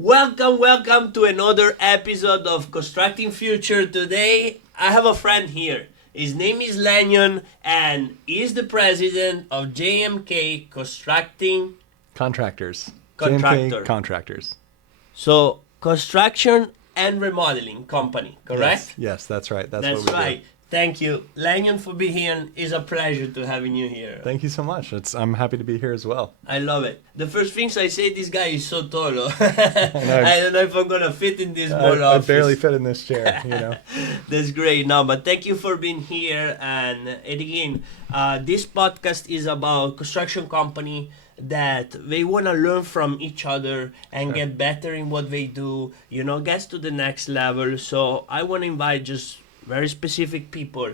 Welcome to another episode of Constructing Future. Today, I have a friend here. His name is Lanyon, and he's the president of JMK Constructing Contractors. Contractor. JMK Contractors. So, construction and remodeling company, correct? Yes, that's right. That's That's what we right. do. Thank you, Lanyon, for being here. It's a pleasure to having you here. Thank you so much. I'm happy to be here as well. I love it. The first things I say, this guy is so tall. I don't know if I'm gonna fit in this small I office. barely fit in this chair, That's great. No, but thank you for being here. And again, this podcast is about construction company that they want to learn from each other and get better in what they do. Get to the next level. So I want to invite just very specific people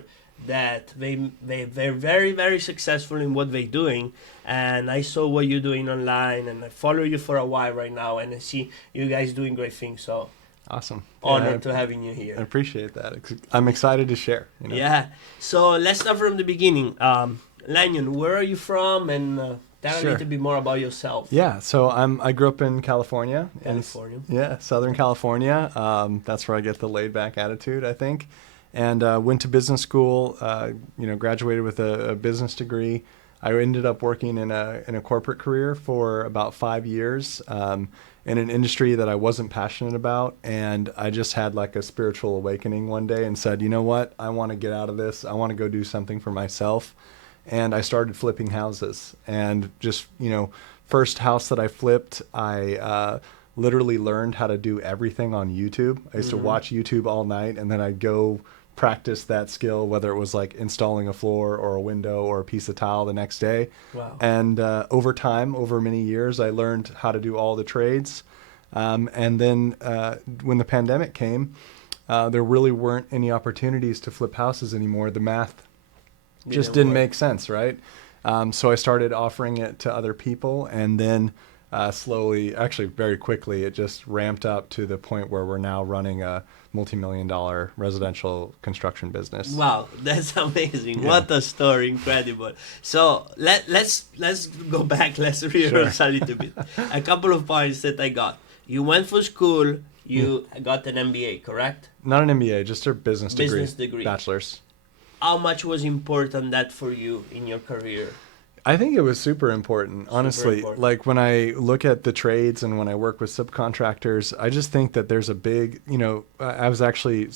that they're very very successful in what they're doing, and I saw what you're doing online, and I follow you for a while right now, and I see you guys doing great things. So Awesome. honored to having you I here. appreciate that. I'm excited to share. Yeah. So let's start from the beginning. Lanyon, where are you from, and tell a Sure. little bit more about yourself. Yeah, so I grew up in California. California. Southern California. That's where I get the laid back attitude, I think. And went to business school, graduated with a business degree. I ended up working in a corporate career for about 5 years in an industry that I wasn't passionate about. And I just had like a spiritual awakening one day and said, you know what, I want to get out of this. I want to go do something for myself. And I started flipping houses. And just, first house that I flipped, I literally learned how to do everything on YouTube. I used to watch YouTube all night, and then I'd go practice that skill, whether it was like installing a floor or a window or a piece of tile the next day. Wow. And over time, over many years, I learned how to do all the trades. And then when the pandemic came, there really weren't any opportunities to flip houses anymore. The math just didn't make sense, right? So I started offering it to other people, and then slowly, actually very quickly, it just ramped up to the point where we're now running a multi-million-dollar residential construction business. Wow, that's amazing. Yeah. What a story, incredible. So let's go back, let's rehearse a little bit. A couple of points that I got. You went for school, you got an MBA, correct? Not an MBA, just a business degree. Business degree. Bachelor's. How much was important that for you in your career? I think it was super important, honestly. important. Like when I look at the trades and when I work with subcontractors, I just think that there's a big, I was actually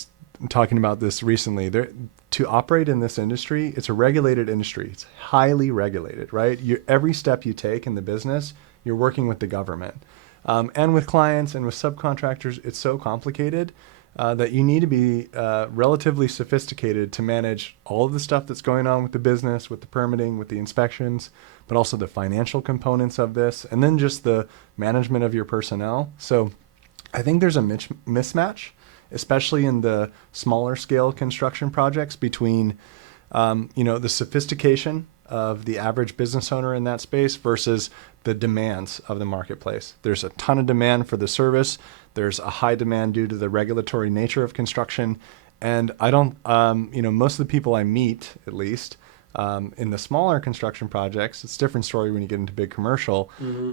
talking about this recently. To operate in this industry, it's a regulated industry. It's highly regulated, right? Every step you take in the business, you're working with the government. And with clients and with subcontractors, it's so complicated that you need to be relatively sophisticated to manage all of the stuff that's going on with the business, with the permitting, with the inspections, but also the financial components of this, and then just the management of your personnel. So I think there's a mismatch, especially in the smaller scale construction projects, between the sophistication of the average business owner in that space versus the demands of the marketplace. There's a ton of demand for the service. There's a high demand due to the regulatory nature of construction. And I don't, most of the people I meet, at least, in the smaller construction projects, it's a different story when you get into big commercial,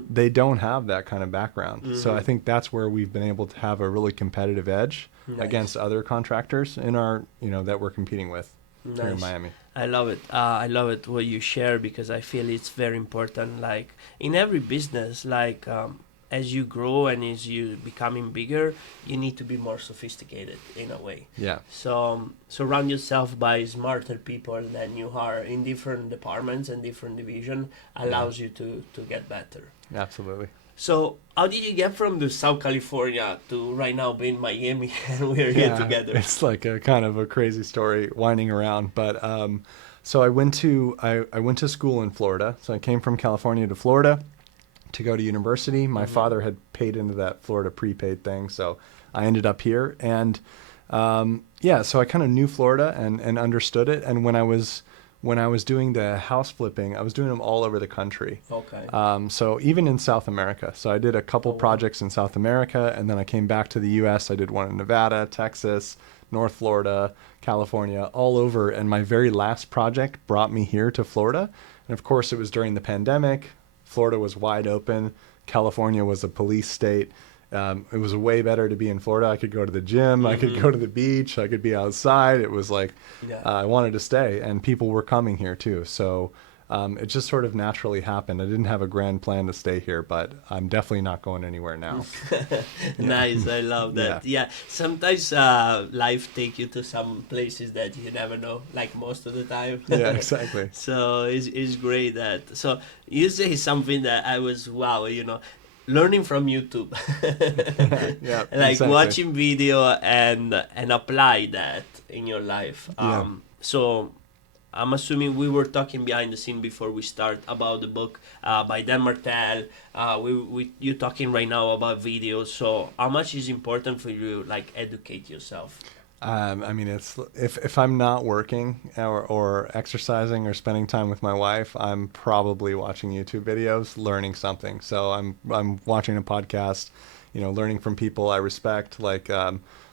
they don't have that kind of background. So I think that's where we've been able to have a really competitive edge against other contractors in our, that we're competing with here in Miami. I love it. I love it what you share, because I feel it's very important. Like in every business, as you grow and as you becoming bigger, you need to be more sophisticated in a way. Yeah. So surround yourself by smarter people than you are in different departments and different division allows you to get better. Absolutely. So how did you get from the South California to right now being Miami and we're here together? It's like a kind of a crazy story winding around. But so I went to school in Florida. So I came from California to Florida to go to university. My father had paid into that Florida prepaid thing, so I ended up here. And so I kind of knew Florida and understood it. And when I was doing the house flipping, I was doing them all over the country. Okay. So even in South America. So I did a couple projects in South America, and then I came back to the U.S. I did one in Nevada, Texas, North Florida, California, all over. And my very last project brought me here to Florida. And of course, it was during the pandemic. Florida was wide open. California was a police state. it was way better to be in Florida. I could go to the gym, I could go to the beach, I could be outside. It was like, I wanted to stay, and people were coming here too. So it just sort of naturally happened. I didn't have a grand plan to stay here, but I'm definitely not going anywhere now. Nice, I love that. Yeah. Yeah, sometimes life take you to some places that you never know, like most of the time. Yeah, exactly. So it's great that. So you say something that I was wow, learning from YouTube, Yeah, like exactly. watching video and apply that in your life. So I'm assuming we were talking behind the scene before we start about the book by Dan Martell. You talking right now about videos. So how much is important for you, like educate yourself? I mean, it's if I'm not working or exercising or spending time with my wife, I'm probably watching YouTube videos, learning something. So I'm watching a podcast, learning from people I respect. Like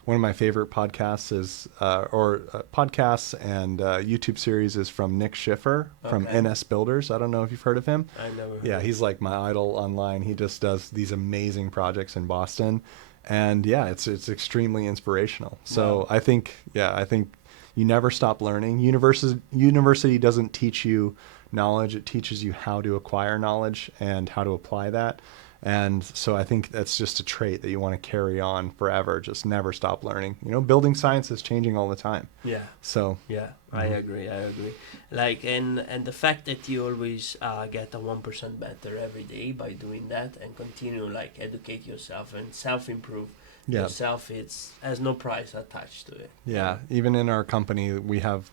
one of my favorite podcasts is podcasts and YouTube series is from Nick Schiffer from NS Builders. I don't know if you've heard of him. I never. Yeah, he's like my idol online. He just does these amazing projects in Boston. And yeah, it's extremely inspirational. So Wow. I think you never stop learning. University doesn't teach you knowledge; it teaches you how to acquire knowledge and how to apply that. And so I think that's just a trait that you want to carry on forever. Just never stop learning. Building science is changing all the time. Yeah. So Yeah, I agree. Like, and the fact that you always get a 1% better every day by doing that and continue like educate yourself and self-improve yourself, it's has no price attached to it. Yeah, even in our company, we have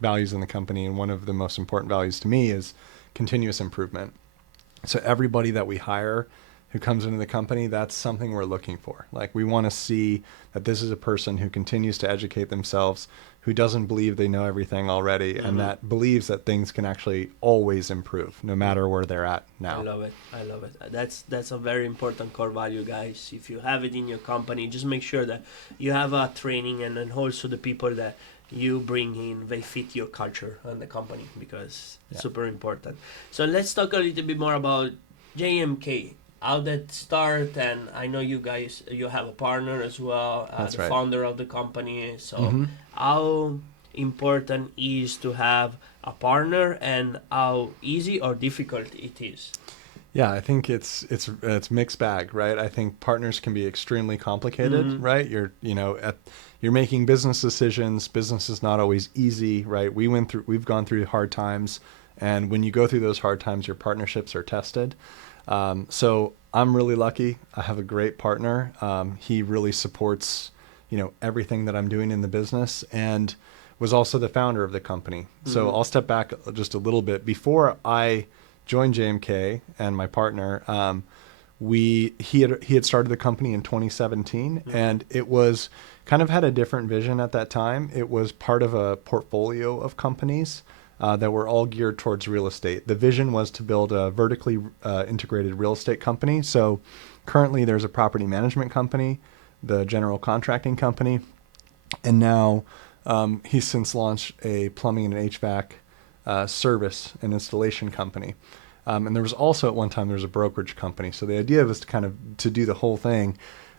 values in the company, and one of the most important values to me is continuous improvement. So everybody that we hire who comes into the company, that's something we're looking for. Like, we want to see that this is a person who continues to educate themselves, who doesn't believe they know everything already, and that believes that things can actually always improve no matter where they're at now. I love it. That's a very important core value, guys. If you have it in your company, just make sure that you have a training, and then also the people that you bring in, they fit your culture and the company, because it's super important. So let's talk a little bit more about JMK. How that start, and I know you guys, you have a partner as well, That's the right. founder of the company. So how important is to have a partner, and how easy or difficult it is? Yeah, I think it's mixed bag, right? I think partners can be extremely complicated, right? You're making business decisions. Business is not always easy, right? We've gone through hard times, and when you go through those hard times, your partnerships are tested. So I'm really lucky. I have a great partner. He really supports, everything that I'm doing in the business, and was also the founder of the company. So I'll step back just a little bit. Before I joined JMK and my partner, he had started the company in 2017, and it was kind of had a different vision at that time. It was part of a portfolio of companies that were all geared towards real estate. The vision was to build a vertically integrated real estate company. So currently there's a property management company, the general contracting company, and now he's since launched a plumbing and HVAC service and installation company. And there was also at one time there was a brokerage company. So the idea was to do the whole thing.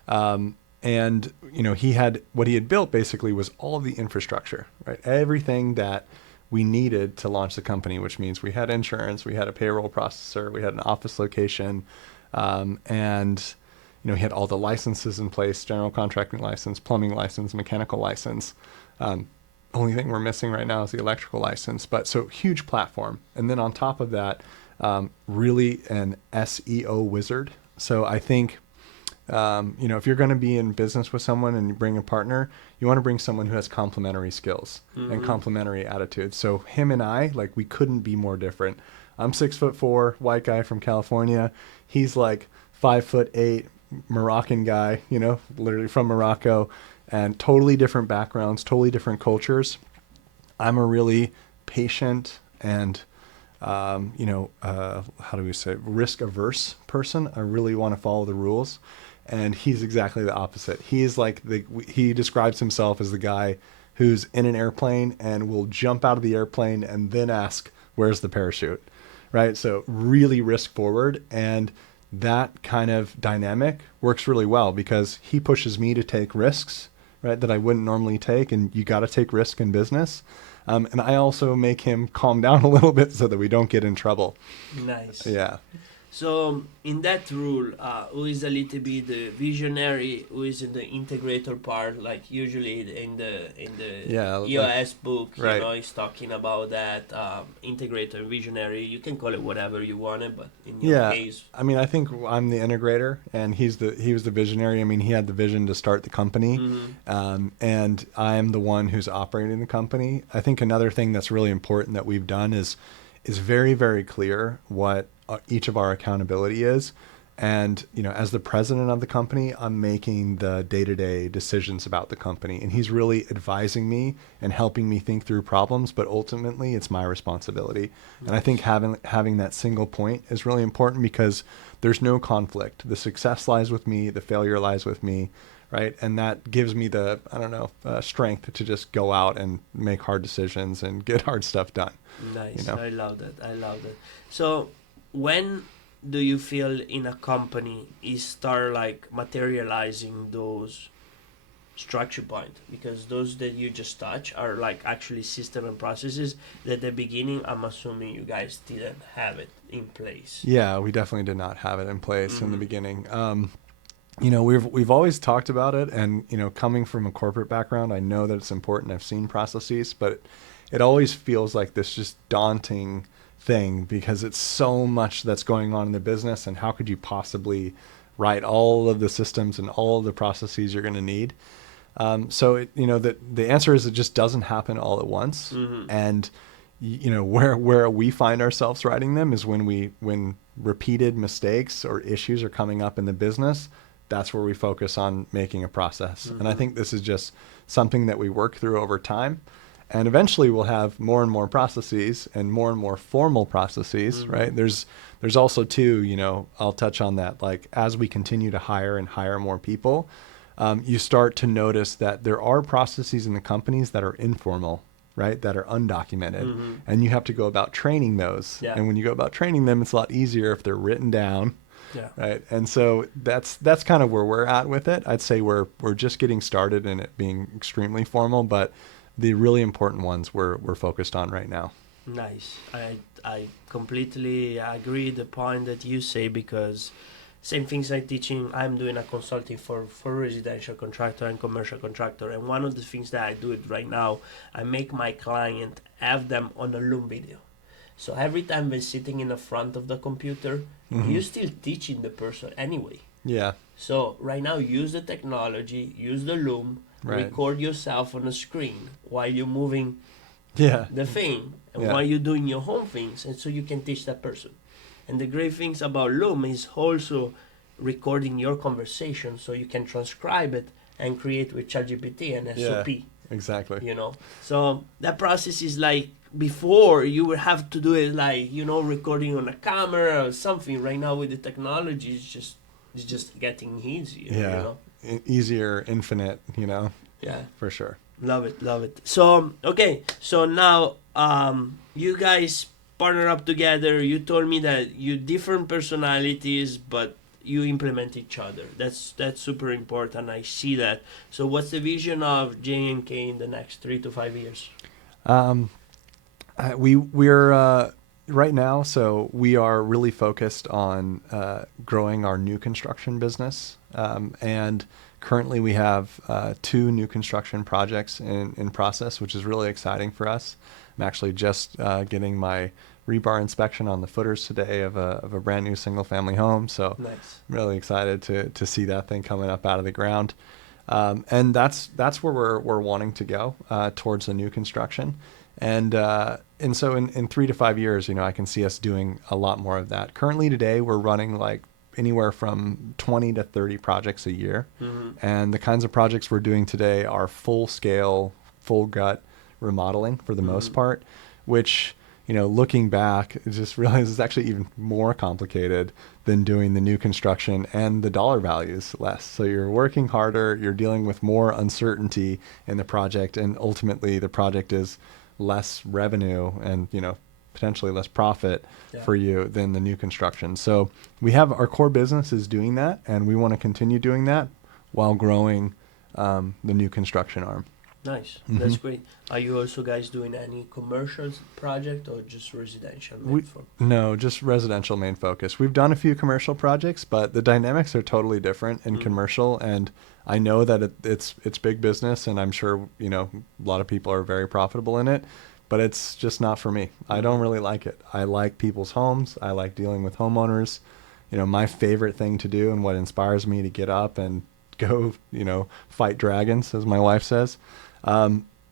And what he had built basically was all of the infrastructure, right? Everything that we needed to launch the company, which means we had insurance, we had a payroll processor, we had an office location, and he had all the licenses in place: general contracting license, plumbing license, mechanical license. Only thing we're missing right now is the electrical license. But so huge platform, and then on top of that, really an SEO wizard. So I think if you're going to be in business with someone and you bring a partner, you want to bring someone who has complementary skills and complementary attitudes. So him and I, we couldn't be more different. I'm 6'4", white guy from California. He's like 5'8", Moroccan guy, literally from Morocco, and totally different backgrounds, totally different cultures. I'm a really patient and how do we say, risk averse person. I really want to follow the rules. And he's exactly the opposite. He describes himself as the guy who's in an airplane and will jump out of the airplane and then ask, where's the parachute? Right? So really risk forward. And that kind of dynamic works really well because he pushes me to take risks, right, that I wouldn't normally take. And you got to take risk in business. And I also make him calm down a little bit so that we don't get in trouble. Nice. Yeah. So in that rule, who is a little bit the visionary, who is in the integrator part, like usually in the Yeah, EOS book, right. you know, he's talking about that integrator, visionary. You can call it whatever you want it, but in your case, I mean, I think I'm the integrator, and he was the visionary. I mean, he had the vision to start the company, and I am the one who's operating the company. I think another thing that's really important that we've done is very, very clear what each of our accountability is. And, you know, as the president of the company, I'm making the day-to-day decisions about the company. And he's really advising me and helping me think through problems. But ultimately, it's my responsibility. Nice. And I think having that single point is really important because there's no conflict. The success lies with me. The failure lies with me. Right. And that gives me the, strength to just go out and make hard decisions and get hard stuff done. Nice. You know? I love that. So when do you feel in a company is start like materializing those structure point? Because those that you just touch are like actually system and processes that at the beginning, I'm assuming you guys didn't have it in place. Yeah, we definitely did not have it in place in the beginning. You know, we've always talked about it, and, you know, coming from a corporate background, I know that it's important. I've seen processes, but it always feels like this just daunting thing because it's so much that's going on in the business, and how could you possibly write all of the systems and all of the processes you're going to need? So the answer is it just doesn't happen all at once. And you know, where we find ourselves writing them is when repeated mistakes or issues are coming up in the business. That's where we focus on making a process. And I think this is just something that we work through over time. And eventually we'll have more and more processes and more formal processes, right? There's also too, you know, I'll touch on that. Like as we continue to hire more people, you start to notice that there are processes in the companies that are informal, right? That are undocumented, and you have to go about training those. Yeah. And when you go about training them, it's a lot easier if they're written down. Yeah. Right. And so that's kind of where we're at with it. I'd say we're just getting started in it being extremely formal, but the really important ones we're focused on right now. Nice. I completely agree the point that you say, because same things I'm teaching, I'm doing a consulting for residential contractor and commercial contractor. And one of the things that I do it right now, I make my client have them on a Loom video. So every time they're sitting in the front of the computer, you're still teaching the person anyway. Yeah. So right now, use the technology, use the Loom, record yourself on the screen while you're moving the thing and while you're doing your home things, and so you can teach that person. And the great things about Loom is also recording your conversation so you can transcribe it and create with ChatGPT and SOP. Yeah, exactly. You know, so that process is like, before you would have to do it like, you know, recording on a camera or something. Right now with the technology, it's just getting easier. Yeah, you know? Easier, infinite. You know. Yeah, for sure. Love it. So okay, so now you guys partner up together. You told me that you different personalities, but you implement each other. That's super important. I see that. So what's the vision of J&K in the next 3 to 5 years? We're right now, so we are really focused on growing our new construction business, and currently we have 2 new construction projects in process, which is really exciting for us. I'm actually just getting my rebar inspection on the footers today of a brand new single family home, so nice. I'm really excited to see that thing coming up out of the ground, and that's where we're wanting to go towards the new construction. And so in 3 to 5 years, you know, I can see us doing a lot more of that. Currently today, we're running like anywhere from 20 to 30 projects a year. And the kinds of projects we're doing today are full scale, full gut remodeling for the most part, which, you know, looking back, I just realized it's actually even more complicated than doing the new construction, and the dollar value is less. So you're working harder, you're dealing with more uncertainty in the project, and ultimately the project is less revenue and, you know, potentially less profit Yeah. for you than the new construction. So we have our core business is doing that, and we want to continue doing that while growing the new construction arm. Nice. Mhm. That's great. Are you also guys doing any commercial project or just residential? No, just residential main focus. We've done a few commercial projects, but the dynamics are totally different in commercial, and I know that it's big business, and I'm sure a lot of people are very profitable in it, but it's just not for me. I don't really like it. I like people's homes. I like dealing with homeowners. My favorite thing to do and what inspires me to get up and go, fight dragons, as my wife says,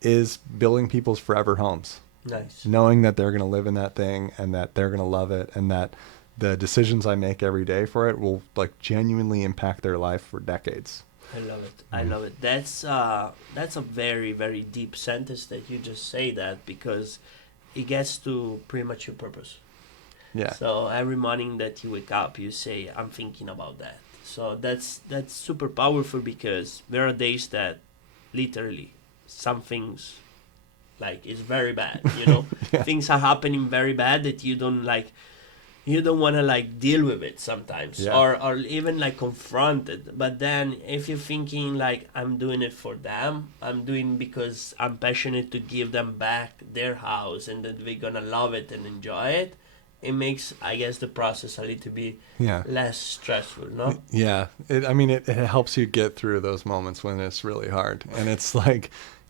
is building people's forever homes. Nice. Knowing that they're going to live in that thing and that they're going to love it, and that the decisions I make every day for it will genuinely impact their life for decades. I love it. I love it. That's a very, very deep sentence that you just say that, because it gets to pretty much your purpose. Yeah. So every morning that you wake up, you say, I'm thinking about that. So that's super powerful, because there are days that literally some things is very bad, Yeah. Things are happening very bad that you don't want to deal with it sometimes. Yeah. or even confront it. But then if you're thinking I'm doing it for them, I'm doing because I'm passionate to give them back their house and that they're gonna love it and enjoy it, it makes, I guess, the process a little bit less stressful, no? Yeah. It helps you get through those moments when it's really hard. And it's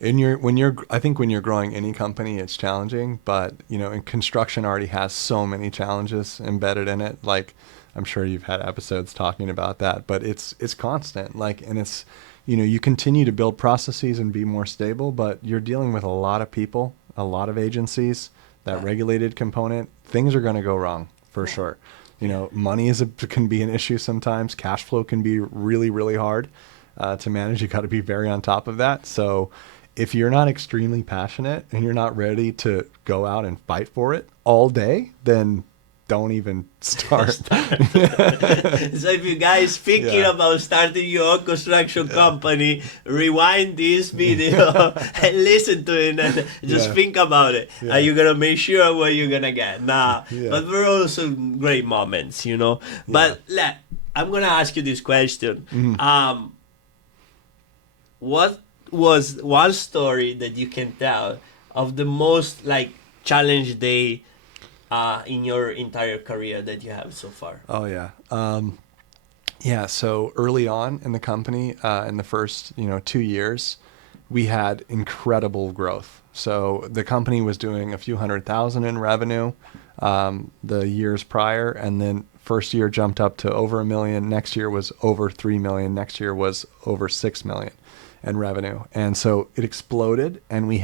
I think when you're growing any company, it's challenging, but in construction already has so many challenges embedded in it. I'm sure you've had episodes talking about that, but it's constant. And it's, you continue to build processes and be more stable, but you're dealing with a lot of people, a lot of agencies, that regulated component. Things are going to go wrong for sure. Money can be an issue sometimes. Cash flow can be really, really hard to manage. You got to be very on top of that. So if you're not extremely passionate and you're not ready to go out and fight for it all day, then don't even start. So if you guys thinking about starting your own construction company, rewind this video and listen to it and just think about it. Yeah. Are you gonna make sure what you're gonna get? Nah. Yeah. But there are also great moments, But I'm gonna ask you this question. Mm-hmm. What was one story that you can tell of the most challenge day in your entire career that you have so far? Oh yeah. So early on in the company, in the first, 2 years, we had incredible growth. So the company was doing a few $100,000 in revenue, the years prior. And then first year jumped up to over $1 million. Next year was over $3 million. Next year was over $6 million in revenue. And so it exploded, and we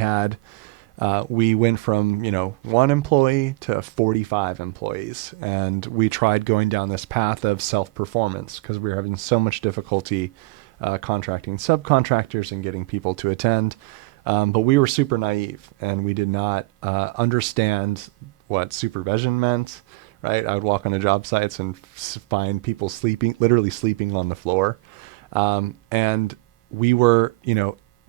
went from, 1 employee to 45 employees. And we tried going down this path of self-performance because we were having so much difficulty contracting subcontractors and getting people to attend. But we were super naive, and we did not understand what supervision meant, right? I would walk on the job sites and find people literally sleeping on the floor. And we were,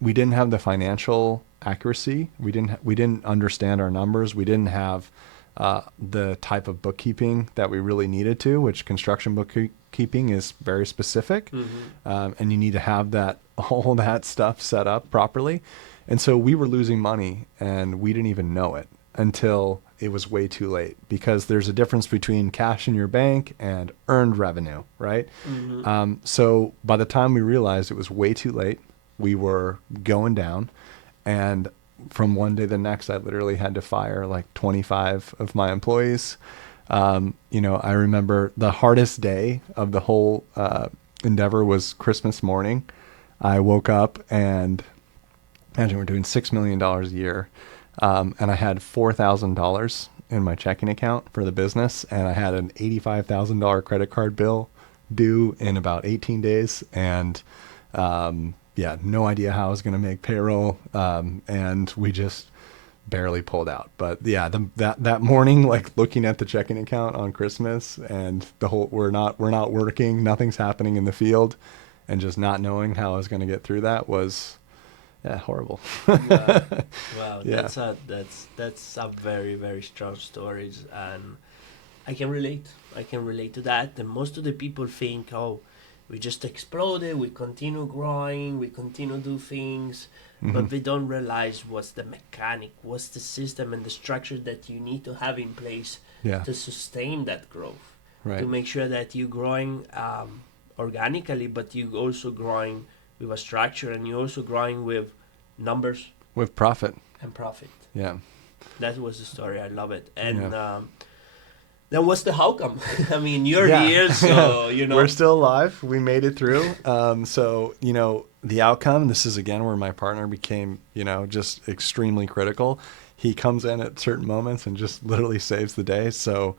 we didn't have the financial accuracy. We didn't understand our numbers. We didn't have the type of bookkeeping that we really needed to, which construction bookkeeping is very specific. Mm-hmm. And you need to have all that stuff set up properly. And so we were losing money, and we didn't even know it until it was way too late, because there's a difference between cash in your bank and earned revenue, right? Mm-hmm. So by the time we realized it was way too late, we were going down. And from one day to the next, I literally had to fire 25 of my employees. I remember the hardest day of the whole endeavor was Christmas morning. I woke up, and imagine we're doing $6 million a year. And I had $4,000 in my checking account for the business. And I had an $85,000 credit card bill due in about 18 days. And no idea how I was going to make payroll. And we just barely pulled out. But that morning, looking at the checking account on Christmas, and we're not working, nothing's happening in the field, and just not knowing how I was going to get through that was Yeah, horrible. Wow, wow, Yeah. that's a very very strong stories, and I can relate. I can relate to that. And most of the people think, oh, we just exploded, we continue growing, we continue do things, Hmm. but they don't realize what's the mechanic, what's the system and the structure that you need to have in place Yeah. to sustain that growth, to Right. make sure that you're growing organically, but you also growing with a structure, and you're also growing with numbers With profit. and profit. Yeah. That was the story. I love it. Yeah. And then what's the outcome? I mean, you're Yeah. here, so you We're know. still alive. We made it through. So, the outcome, this is again where my partner became, just extremely critical. He comes in at certain moments and just literally saves the day. So,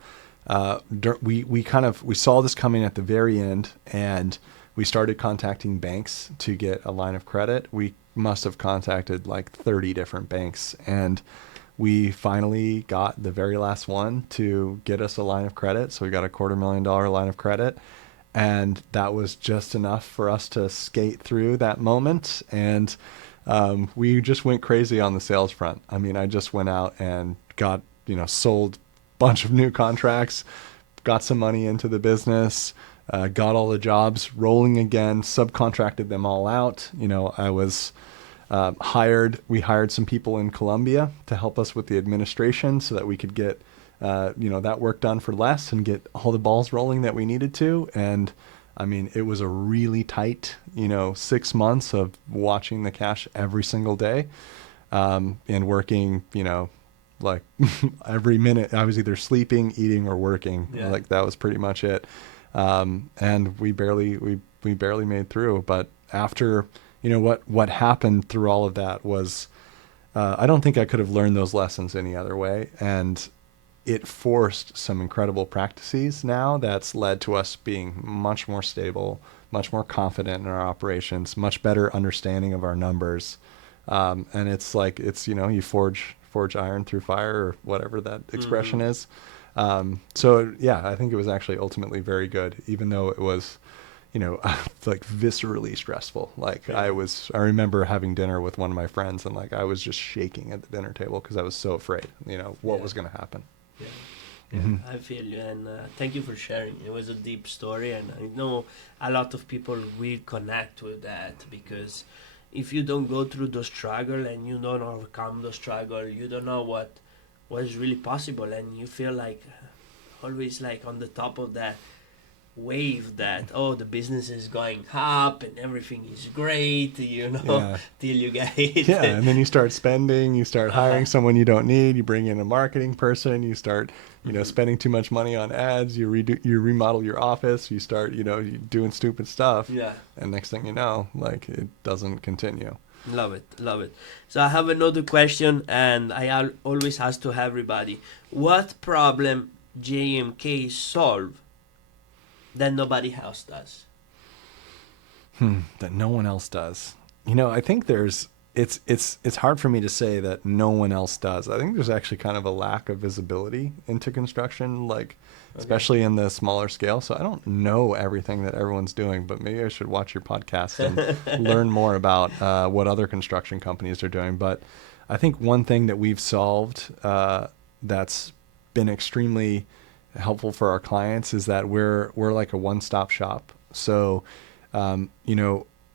we saw this coming at the very end, and we started contacting banks to get a line of credit. We must have contacted like 30 different banks, and we finally got the very last one to get us a line of credit. So we got a $250,000 line of credit, and that was just enough for us to skate through that moment. And we just went crazy on the sales front. I mean, I just went out and got, sold a bunch of new contracts, got some money into the business, got all the jobs rolling again, subcontracted them all out. I was we hired some people in Colombia to help us with the administration so that we could get, that work done for less and get all the balls rolling that we needed to. And I mean, it was a really tight, 6 months of watching the cash every single day, and working, like every minute I was either sleeping, eating, or working. Yeah. Like that was pretty much it. And we barely made through. But after, what happened through all of that was, I don't think I could have learned those lessons any other way. And it forced some incredible practices now that's led to us being much more stable, much more confident in our operations, much better understanding of our numbers. And it's like, you forge iron through fire, or whatever that expression is. So yeah, I think it was actually ultimately very good, even though it was, like viscerally stressful. Like Yeah. I remember having dinner with one of my friends, and like I was just shaking at the dinner table because I was so afraid, what Yeah. was going to happen. Yeah. Yeah, I feel you, and thank you for sharing. It was a deep story, and I know a lot of people will connect with that, because if you don't go through the struggle and you don't overcome the struggle, you don't know what is really possible, and you feel like always like on the top of that wave that, oh, the business is going up and everything is great, Yeah. till you get hit. Yeah, and then you start spending, you start hiring Uh-huh. someone you don't need, you bring in a marketing person, you start, Mhm. spending too much money on ads, you remodel your office, you start, you doing stupid stuff, Yeah. and next thing you know, like it doesn't continue. Love it, love it. So I have another question, and always ask to everybody: what problem JMK solve that nobody else does? That no one else does. I think it's hard for me to say that no one else does. I think there's actually kind of a lack of visibility into construction, like especially in the smaller scale. So I don't know everything that everyone's doing, but maybe I should watch your podcast and learn more about what other construction companies are doing. But I think one thing that we've solved, that's been extremely helpful for our clients, is that we're like a one-stop shop. So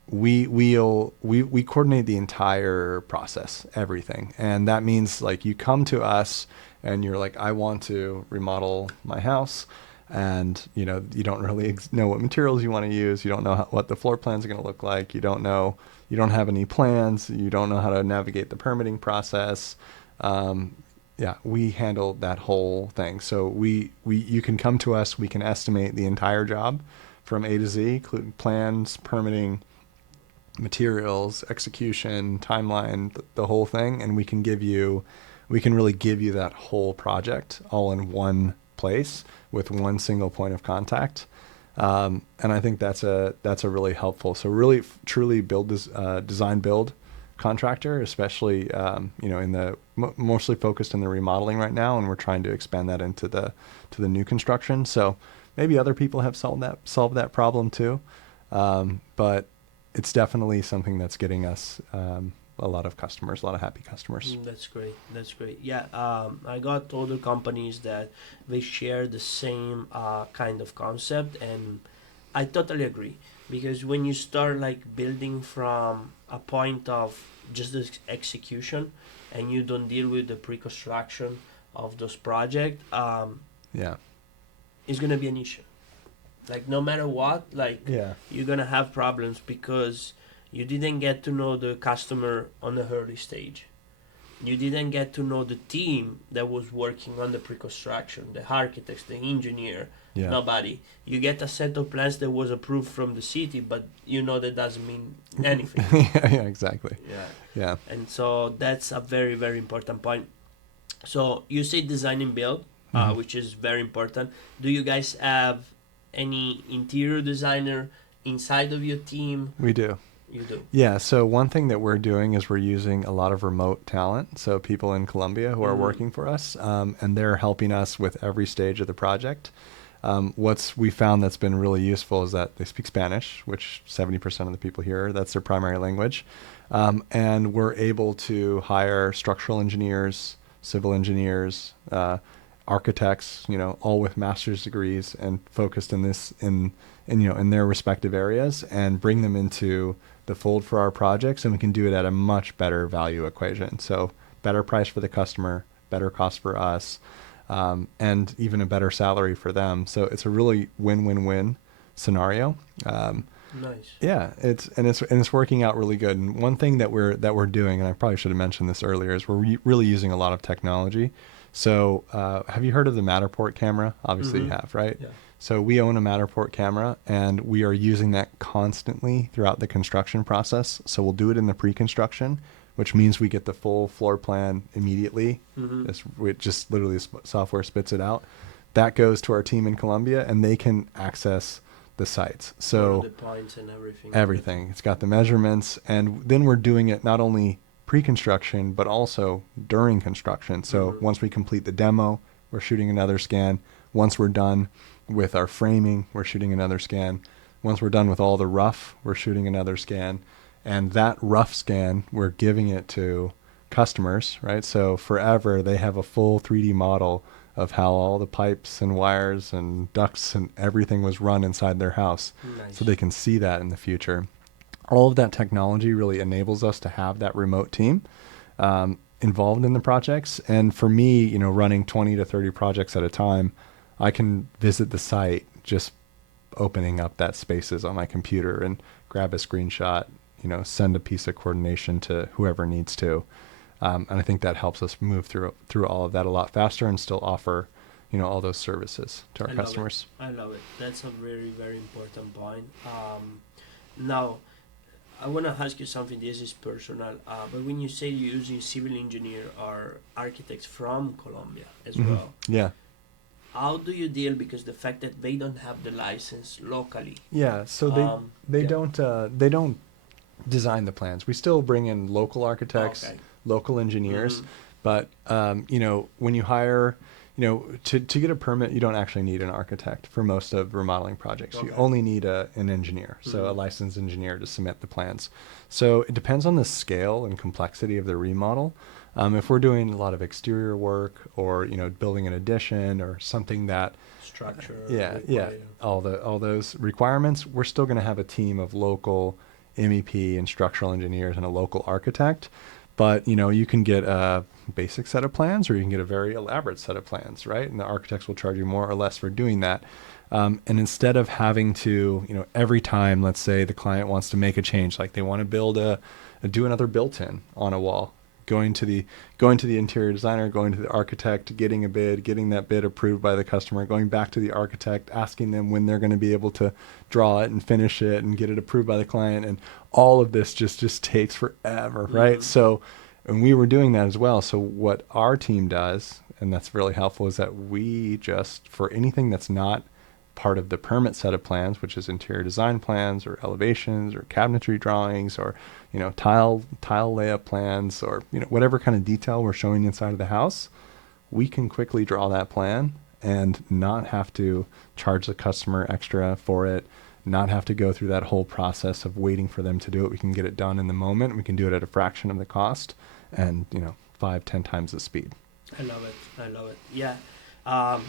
we coordinate the entire process, everything. And that means like you come to us and you're like, I want to remodel my house. And, you don't really know what materials you want to use. You don't know what the floor plans are going to look like. You don't have any plans. You don't know how to navigate the permitting process. Yeah, we handle that whole thing. So you can come to us. We can estimate the entire job from A to Z, including plans, permitting, materials, execution, timeline, the whole thing. And we can really give you that whole project all in one place with one single point of contact. And I think that's a really helpful. So really, truly design build contractor, especially in the mostly focused in the remodeling right now, and we're trying to expand that into the new construction. So maybe other people have solved that problem too, but it's definitely something that's getting us a lot of customers, a lot of happy customers. That's great. That's great. Yeah, I got other companies that they share the same kind of concept, and I totally agree. Because when you start like building from a point of just the execution, and you don't deal with the pre-construction of those projects, Yeah. it's gonna be an issue. Like no matter what, like Yeah. you're gonna have problems because you didn't get to know the customer on the early stage. You didn't get to know the team that was working on the pre-construction, the architects, the engineer, Yeah. nobody. You get a set of plans that was approved from the city, but you know that doesn't mean anything. Yeah, exactly. Yeah. Yeah. And so that's a very, very important point. So you say design and build, Mhm. which is very important. Do you guys have any interior designer inside of your team? We do. You do. Yeah, so one thing that we're doing is we're using a lot of remote talent, so people in Colombia who are working for us, and they're helping us with every stage of the project. What's we found that's been really useful is that they speak Spanish, which 70% of the people here, that's their primary language. And we're able to hire structural engineers, civil engineers, architects, all with master's degrees and focused in this in their respective areas, and bring them into the fold for our projects, and we can do it at a much better value equation. So better price for the customer, better cost for us, and even a better salary for them. So it's a really win-win-win scenario. Nice. Yeah, it's working out really good. And one thing that we're doing, and I probably should have mentioned this earlier, is we're really using a lot of technology. So have you heard of the Matterport camera? Obviously you have, right? Yeah. So we own a Matterport camera, and we are using that constantly throughout the construction process. So we'll do it in the pre-construction, which means we get the full floor plan immediately. It just literally software spits it out. That goes to our team in Colombia, and they can access the sites. So the points and everything. everything. It's got the measurements, and then we're doing it not only pre-construction but also during construction. So once we complete the demo, we're shooting another scan. Once we're done with our framing, we're shooting another scan. Once we're done with all the rough, we're shooting another scan. And that rough scan, we're giving it to customers, right? So forever, they have a full 3D model of how all the pipes and wires and ducts and everything was run inside their house. Nice. So they can see that in the future. All of that technology really enables us to have that remote team involved in the projects. And for me, running 20 to 30 projects at a time, I can visit the site just opening up that spaces on my computer and grab a screenshot, send a piece of coordination to whoever needs to. And I think that helps us move through all of that a lot faster and still offer, all those services to our customers. I love it. That's a very, very important point. Now, I want to ask you something. This is personal, but when you say you're using civil engineer or architects from Colombia as well, Yeah. how do you deal, because the fact that they don't have the license locally? Yeah, so they don't design the plans. We still bring in local architects, Okay. local engineers, but when you hire, to get a permit, you don't actually need an architect for most of remodeling projects. You Okay. only need an engineer, so a licensed engineer to submit the plans. So it depends on the scale and complexity of the remodel. If we're doing a lot of exterior work, or building an addition or something that Structure. yeah, all those requirements, we're still going to have a team of local MEP and structural engineers and a local architect. But you can get a basic set of plans, or you can get a very elaborate set of plans, right? And the architects will charge you more or less for doing that. And instead of having to, every time, let's say the client wants to make a change, like they want to do another built-in on a wall, going to the interior designer, going to the architect, getting a bid, getting that bid approved by the customer, going back to the architect, asking them when they're going to be able to draw it and finish it and get it approved by the client, and all of this just takes forever, right? So, and we were doing that as well. So what our team does, and that's really helpful, is that we just, for anything that's not part of the permit set of plans, which is interior design plans or elevations or cabinetry drawings or tile layup plans, or whatever kind of detail we're showing inside of the house, we can quickly draw that plan and not have to charge the customer extra for it, not have to go through that whole process of waiting for them to do it. We can get it done in the moment. We can do it at a fraction of the cost and, 5-10 times the speed. I love it. Yeah.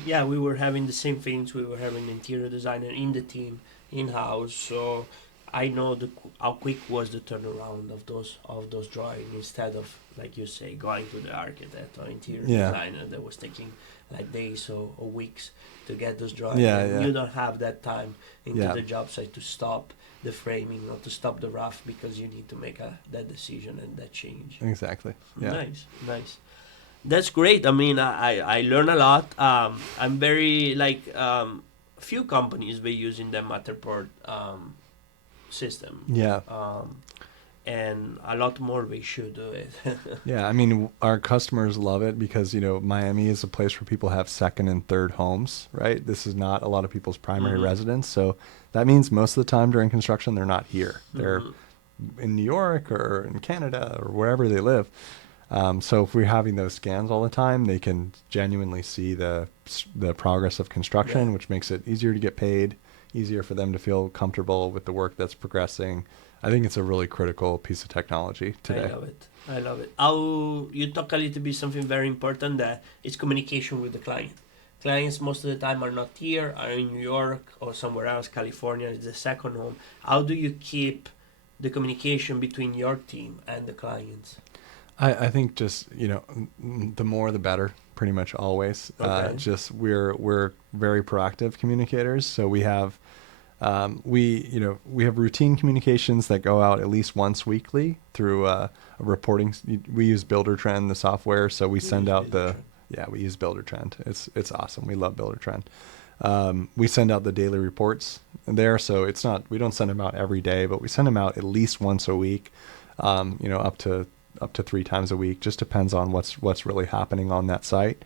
Yeah, we were having the same things. We were having an interior designer in the team, in-house. So I know how quick was the turnaround of those drawings instead of, like you say, going to the architect or interior designer that was taking like days or weeks to get those drawings. You don't have that time into the job site to stop the framing or to stop the rough because you need to make that decision and that change. Exactly. Yeah. Nice. That's great. I mean, I learn a lot. I'm very few companies were using the Matterport system. Yeah. And a lot more we should do it. Yeah, I mean, our customers love it because, Miami is a place where people have second and third homes, right? This is not a lot of people's primary residence. So that means most of the time during construction, they're not here. They're in New York or in Canada or wherever they live. So if we're having those scans all the time, they can genuinely see the progress of construction, which makes it easier to get paid, easier for them to feel comfortable with the work that's progressing. I think it's a really critical piece of technology today. I love it. You talk a little bit something very important that is communication with the client. Clients most of the time are not here, are in New York or somewhere else. California is the second home. How do you keep the communication between your team and the clients? I think just, the more the better, pretty much always. Okay. We're very proactive communicators. So we have we have routine communications that go out at least once weekly through a reporting. We use Buildertrend, the software. So we send out we use Buildertrend. It's awesome. We love Buildertrend. We send out the daily reports there. So we don't send them out every day, but we send them out at least once a week, up to 3 times a week. Just depends on what's really happening on that site.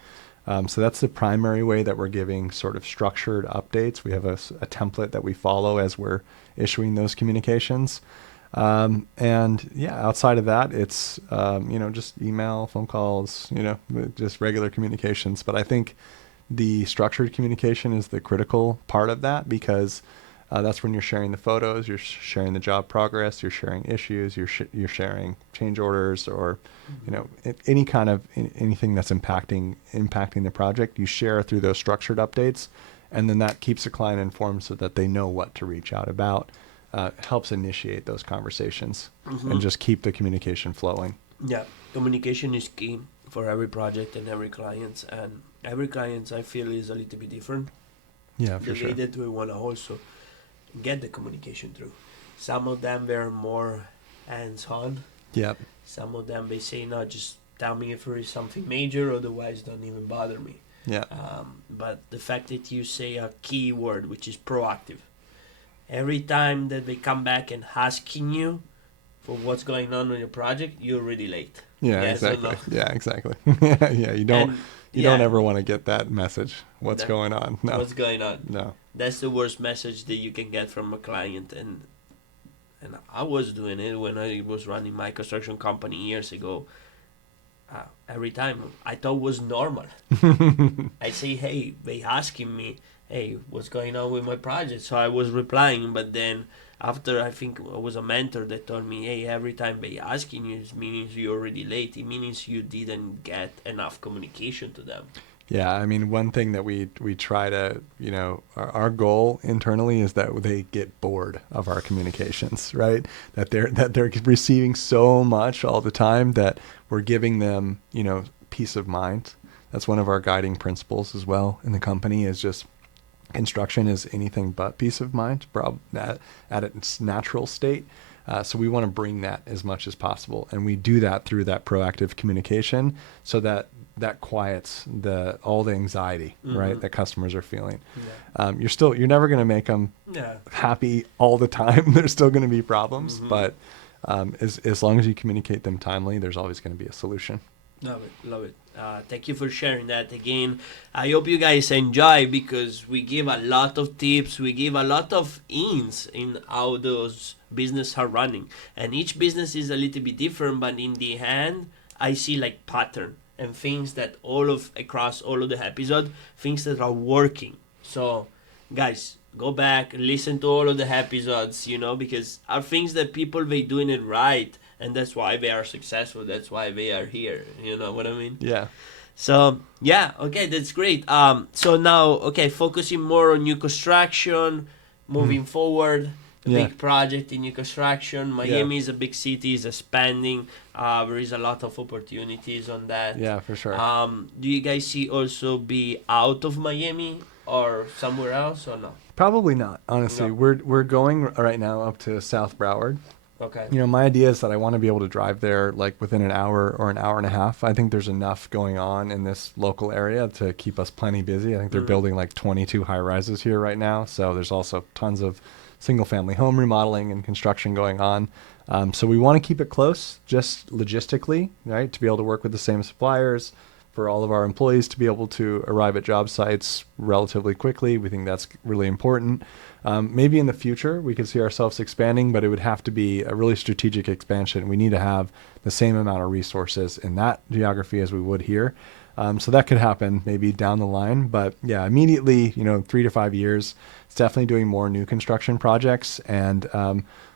So that's the primary way that we're giving sort of structured updates. We have a template that we follow as we're issuing those communications. Outside of that, it's, just email, phone calls, just regular communications. But I think the structured communication is the critical part of that because that's when you're sharing the photos, you're sharing the job progress, you're sharing issues, you're sharing change orders, or anything that's impacting the project. You share through those structured updates, and then that keeps the client informed so that they know what to reach out about. Helps initiate those conversations and just keep the communication flowing. Yeah, communication is key for every project and every client, and every client I feel is a little bit different. Yeah, for sure. The way that we want to also get the communication through. Some of them were more hands-on. Yep. Some of them they say, no, just tell me if there is something major, otherwise don't even bother me. Yeah. But the fact that you say a key word, which is proactive, every time that they come back and asking you for what's going on your project, you're already late. Yeah, yes exactly. Yeah, exactly. Yeah, you don't ever want to get that message. What's going on? No. What's going on? No. That's the worst message that you can get from a client, and I was doing it when I was running my construction company years ago. Every time I thought was normal. I say, hey, they asking me, hey, what's going on with my project? So I was replying, but then after I think it was a mentor that told me, hey, every time they asking you, it means you're already late. It means you didn't get enough communication to them. Yeah, I mean, one thing that we try to, our goal internally is that they get bored of our communications, right? That they're receiving so much all the time that we're giving them, peace of mind. That's one of our guiding principles as well in the company is just construction is anything but peace of mind at its natural state. So we want to bring that as much as possible. And we do that through that proactive communication so that quiets all the anxiety, right, that customers are feeling. Yeah. You're never going to make them happy all the time. There's still going to be problems, but as long as you communicate them timely, there's always going to be a solution. Love it. Thank you for sharing that again. I hope you guys enjoy because we give a lot of tips. We give a lot of hints in how those businesses are running. And each business is a little bit different, but in the end, I see like pattern and things that across all of the episode, things that are working. So, guys, go back, listen to all of the episodes, because are things that people they doing it right, and that's why they are successful. That's why they are here. You know what I mean? Yeah. So yeah, okay, that's great. So now, okay, focusing more on new construction, moving forward, a Yeah. big project in new construction. Yeah. Miami is a big city, is expanding. There is a lot of opportunities on that. Yeah, for sure. Do you guys see also be out of Miami or somewhere else or no? Probably not, honestly. No. We're going right now up to South Broward. Okay. My idea is that I want to be able to drive there like within an hour or an hour and a half. I think there's enough going on in this local area to keep us plenty busy. I think they're building like 22 high rises here right now. So there's also tons of single family home remodeling and construction going on. So we want to keep it close just logistically, right? To be able to work with the same suppliers, for all of our employees to be able to arrive at job sites relatively quickly. We think that's really important. Maybe in the future we could see ourselves expanding, but it would have to be a really strategic expansion. We need to have the same amount of resources in that geography as we would here. So that could happen maybe down the line, but yeah, immediately, 3 to 5 years, it's definitely doing more new construction projects. And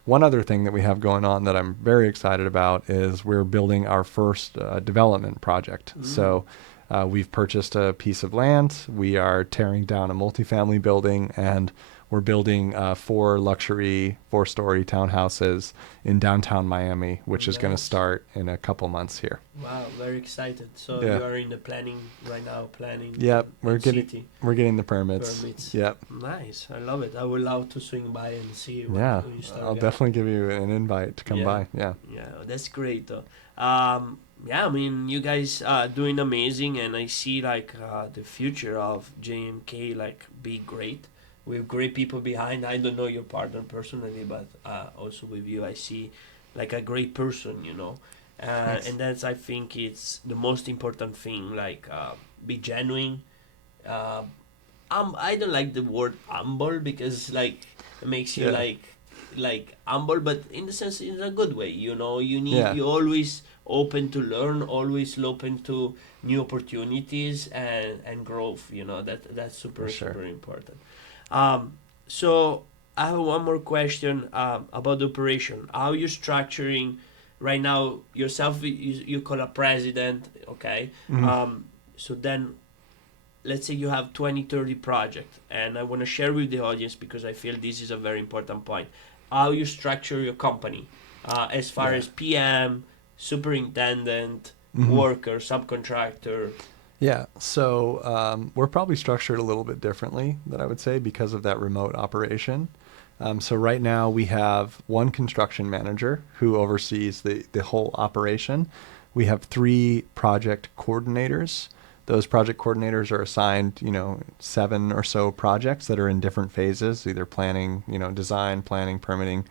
one other thing that we have going on that I'm very excited about is we're building our first development project. So we've purchased a piece of land. We are tearing down a multifamily building, and we're building 4 luxury 4-story townhouses in downtown Miami, which is going to start in a couple months here. Wow, very excited. So Yeah. you are in the planning right now, planning. Yep, we're city. getting the permits. Yep. Nice, I love it. I would love to swing by and see. Yeah, when you start I'll going. definitely give you an invite to come Yeah. by. Yeah. Yeah, that's great though. Yeah, I mean, you guys are doing amazing, and I see like the future of JMK like be great with great people behind. I don't know your partner personally, but also with you, I see like a great person. Thanks. And that's, I think it's the most important thing. Like be genuine. I don't like the word humble because like it makes you Yeah. like humble, but in the sense in a good way. You need Yeah. you always open to learn, always open to new opportunities and growth. That's super For sure. super important. So I have one more question about the operation. How you structuring right now yourself? You call a president, okay? So then let's say you have 20-30 project, and I want to share with the audience because I feel this is a very important point. How you structure your company as far Yeah. as PM, superintendent, worker, subcontractor. Yeah, so we're probably structured a little bit differently, that I would say, because of that remote operation. So right now we have one construction manager who oversees the whole operation. We have 3 project coordinators. Those project coordinators are assigned, 7 or so projects that are in different phases, either planning, design, planning, permitting,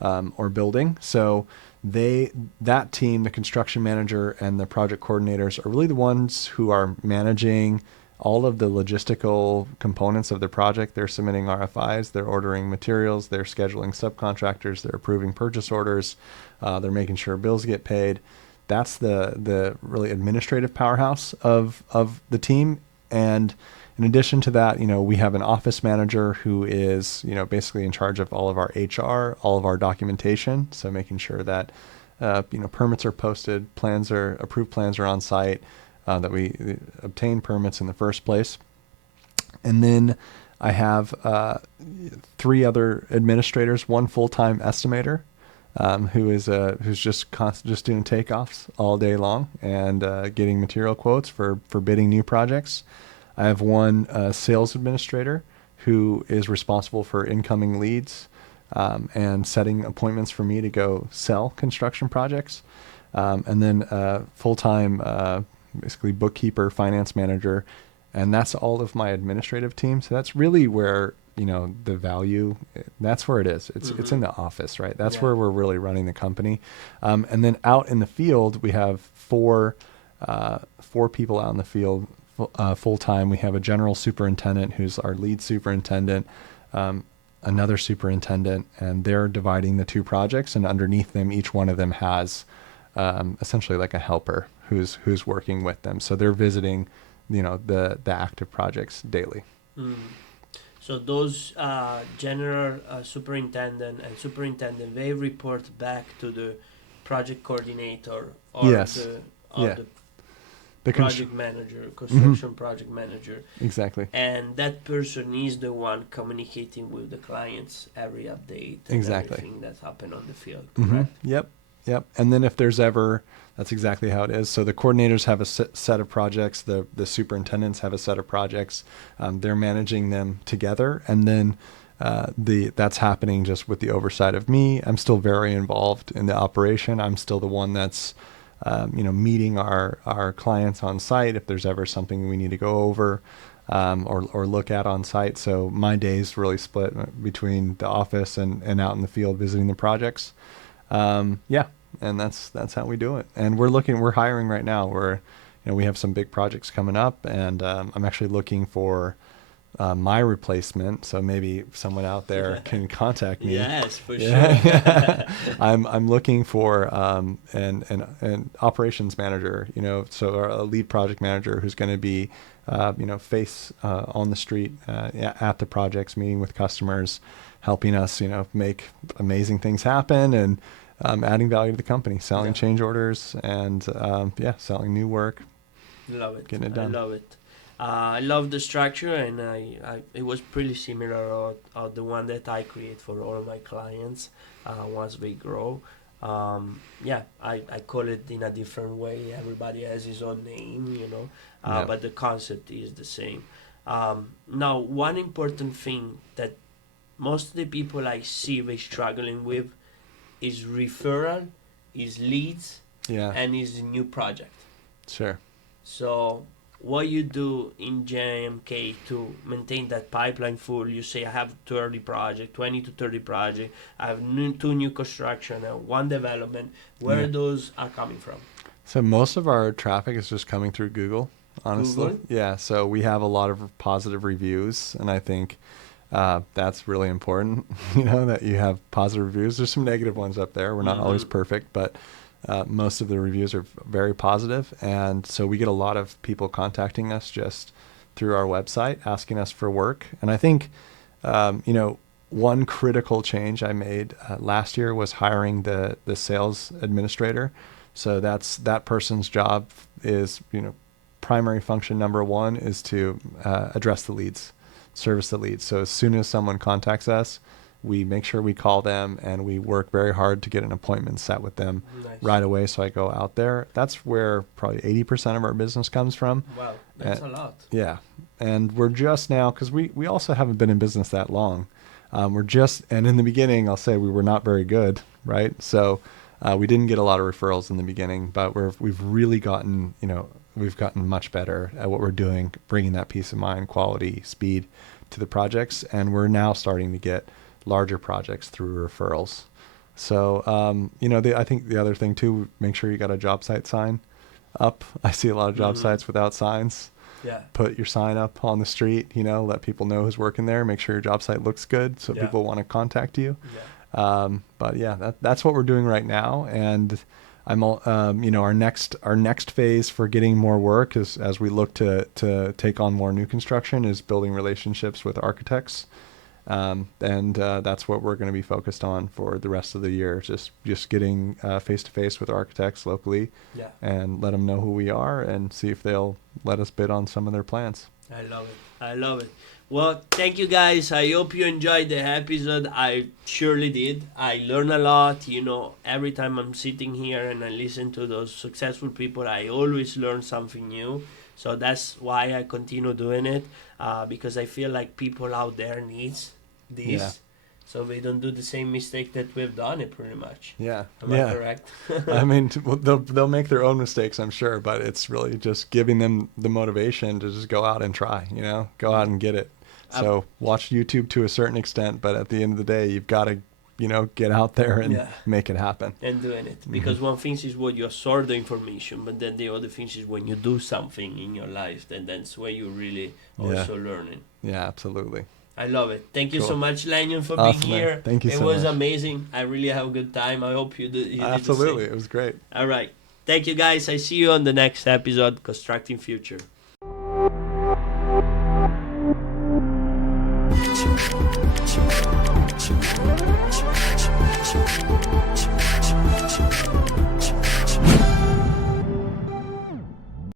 or building. So that team, the construction manager and the project coordinators, are really the ones who are managing all of the logistical components of the project. They're submitting RFIs, they're ordering materials, they're scheduling subcontractors, they're approving purchase orders, they're making sure bills get paid. That's the really administrative powerhouse of the team. And in addition to that, we have an office manager who is, basically in charge of all of our HR, all of our documentation. So making sure that, permits are posted, approved plans are on site, that we obtain permits in the first place. And then I have 3 other administrators, one full-time estimator, who's just doing takeoffs all day long and getting material quotes for bidding new projects. I have one sales administrator who is responsible for incoming leads and setting appointments for me to go sell construction projects. And then full-time, basically bookkeeper, finance manager, and that's all of my administrative team. So that's really where the value, that's where it is. It's in the office, right? That's where we're really running the company. And then out in the field, we have 4 people out in the field full time. We have a general superintendent who's our lead superintendent, another superintendent, and they're dividing the 2 projects. And underneath them, each one of them has essentially like a helper who's working with them. So they're visiting, the active projects daily. So those general superintendent, they report back to the project coordinator or Yes. Yeah. the The project manager, construction project manager, Exactly. and that person is the one communicating with the clients every update and Exactly. everything that happened on the field. Mm-hmm. Correct? Yep. And then if there's ever, that's exactly how it is. So the coordinators have a set of projects. The superintendents have a set of projects. They're managing them together, and then that's happening just with the oversight of me. I'm still very involved in the operation. I'm still the one that's meeting our clients on site if there's ever something we need to go over or look at on site. So my days really split between the office and out in the field visiting the projects. Yeah, and that's how we do it. And we're hiring right now. We have some big projects coming up, and I'm actually looking for my replacement. So maybe someone out there can contact me. Yes, for Yeah. sure. I'm looking for an operations manager. So a lead project manager who's going to be face on the street at the projects, meeting with customers, helping us make amazing things happen, and adding value to the company, selling change orders, and selling new work. Love it. Getting it done. I love it. I love the structure, and it was pretty similar to the one that I create for all my clients once they grow. I call it in a different way. Everybody has his own name, but the concept is the same. Now, one important thing that most of the people I see they struggling with is referral, is leads, and is new project. Sure. So what you do in JMK to maintain that pipeline full, you say I have 30 project, 20 to 30 project, I have two new construction and one development, where those are coming from? So most of our traffic is just coming through Google, honestly. Google? Yeah, so we have a lot of positive reviews, and I think that's really important, that you have positive reviews. There's some negative ones up there. We're not always perfect, but most of the reviews are very positive. And so we get a lot of people contacting us just through our website, asking us for work. And I think, one critical change I made last year was hiring the sales administrator. So that person's job is, primary function number one is to address the leads, service the leads. So as soon as someone contacts us, we make sure we call them, and we work very hard to get an appointment set with them right away. So I go out there. That's where probably 80% of our business comes from. Wow, that's a lot. Yeah. And we're just now, because we also haven't been in business that long. And in the beginning, I'll say we were not very good, right? So we didn't get a lot of referrals in the beginning, but we've really gotten, we've gotten much better at what we're doing, bringing that peace of mind, quality, speed to the projects. And we're now starting to get larger projects through referrals. So, I think the other thing too, make sure you got a job site sign up. I see a lot of job sites without signs. Yeah. Put your sign up on the street, let people know who's working there. Make sure your job site looks good so people want to contact you. Yeah. That's what we're doing right now. And I'm, our next phase for getting more work is, as we look to take on more new construction, is building relationships with architects. That's what we're going to be focused on for the rest of the year. Just getting face to face with architects locally, and let them know who we are, and see if they'll let us bid on some of their plans. I love it. Well, thank you guys. I hope you enjoyed the episode. I surely did. I learned a lot. Every time I'm sitting here and I listen to those successful people, I always learn something new. So that's why I continue doing it, because I feel like people out there needs this, so they don't do the same mistake that we've done it pretty much. Yeah. Am I correct? I mean, they'll make their own mistakes, I'm sure, but it's really just giving them the motivation to just go out and try, go out and get it. So watch YouTube to a certain extent, but at the end of the day, you've got to, get out there and make it happen. And doing it. Because one thing is what you absorb the information, but then the other thing is when you do something in your life, then that's where you're really also learning. Yeah, absolutely. I love it. Thank you Cool. so much, Lanyon, for Awesome, being here. man. Thank you so much. It was much. amazing. I really have a good time. I hope you did Absolutely. the same. It was great. All right. Thank you, guys. I see you on the next episode, Constructing Future.